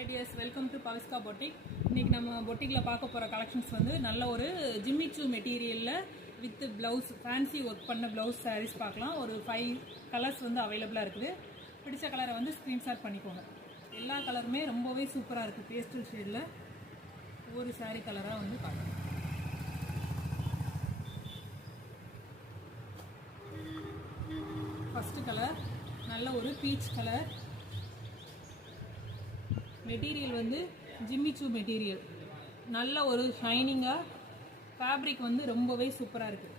Hi dears, welcome to Paviska Boutique. இன்னைக்கு நம்ம பொட்டிக்ல பார்க்க போற கலெக்ஷன்ஸ் வந்து நல்ல ஒரு ஜிம்மி சூ மெட்டீரியல்ல வித் ப்ளவுஸ் ஃபேன்சி ஒர்க் பண்ண ப்ளவுஸ் சாரீஸ் பார்க்கலாம். ஒரு 5 கலர்ஸ் வந்து அவைலபிளா இருக்குது. பிடிச்ச கலரை வந்து ஸ்கிரீன்ஷாட் பண்ணிக்கோங்க. எல்லா கலருமே ரொம்பவே சூப்பரா இருக்கு. பேஸ்டல் ஷேட்ல ஒவ்வொரு சாரீ கலரா வந்து பார்க்கலாம். ஃபர்ஸ்ட் கலர் நல்ல ஒரு பீச் கலர். மெட்டீரியல் வந்து ஜிம்மி சூ மெட்டீரியல், நல்ல ஒரு ஷைனிங்காக, ஃபேப்ரிக் வந்து ரொம்பவே சூப்பராக இருக்குது.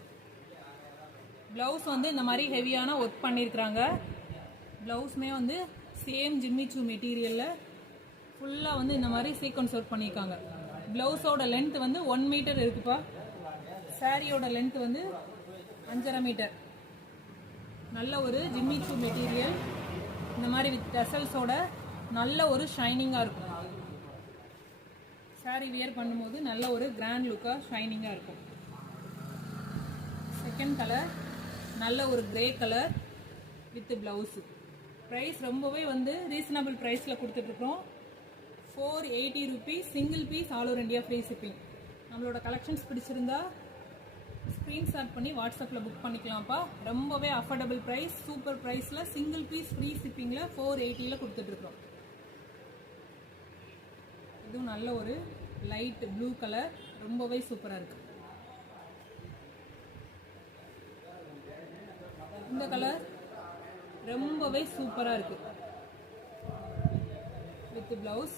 ப்ளவுஸ் வந்து இந்த மாதிரி ஹெவியான ஒர்க் பண்ணியிருக்கிறாங்க. ப்ளவுஸுமே வந்து சேம் ஜிம்மி சூ மெட்டீரியலில் ஃபுல்லாக வந்து இந்த மாதிரி சீக்வன்ஸ் ஒர்க் பண்ணியிருக்காங்க. ப்ளவுஸோட லென்த் வந்து 1 மீட்டர் இருக்குப்பா. சாரியோட லென்த் வந்து 5.5 மீட்டர். நல்ல ஒரு ஜிம்மி சூ மெட்டீரியல், இந்த மாதிரி வித் டசல்ஸோட நல்ல ஒரு ஷைனிங்காக இருக்கும். சாரி வியர் பண்ணும்போது நல்ல ஒரு கிராண்ட் லுக்காக ஷைனிங்காக இருக்கும். செகண்ட் கலர் நல்ல ஒரு grey colour with blouse. Price ரொம்பவே வந்து ரீசனபிள் ப்ரைஸில் கொடுத்துட்ருக்கோம். 480 rupees, single piece, all over India free shipping. நம்மளோட கலெக்ஷன்ஸ் பிடிச்சிருந்தா ஸ்க்ரீன்ஷாட் பண்ணி வாட்ஸ்அப்பில் புக் பண்ணிக்கலாம்ப்பா. ரொம்பவே அஃபோர்டபுள் ப்ரைஸ், சூப்பர் ப்ரைஸில் சிங்கிள் பீஸ் ஃப்ரீ ஷிப்பிங்கில் 480 கொடுத்துட்ருக்கோம். இதுவும் நல்ல ஒரு லைட் ப்ளூ கலர், ரொம்பவே சூப்பராக இருக்கு. இந்த கலர் ரொம்பவே சூப்பராக இருக்கு வித் பிளவுஸ்.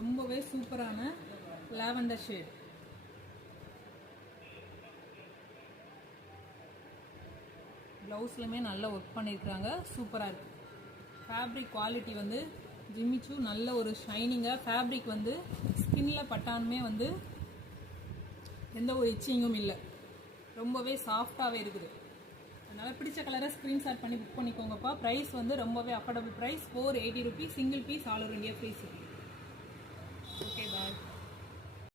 ரொம்பவே சூப்பரான லாவெண்டர் ஷேட். ப்ளவுஸ்லையுமே நல்லா ஒர்க் பண்ணியிருக்கிறாங்க, சூப்பராக இருக்குது. ஃபேப்ரிக் குவாலிட்டி வந்து ஜிம்மி சூ நல்ல ஒரு ஷைனிங்காக, ஃபேப்ரிக் வந்து ஸ்கின்ல பட்டானுமே வந்து எந்த ஒரு இச்சிங்கும் இல்லை, ரொம்பவே சாஃப்டாகவே இருக்குது. அதனால் பிடிச்ச கலரை ஸ்க்ரீன்ஷாட் பண்ணி புக் பண்ணிக்கோங்கப்பா. ப்ரைஸ் வந்து ரொம்பவே affordable price, 480 rupees, single piece, all over India free shipping.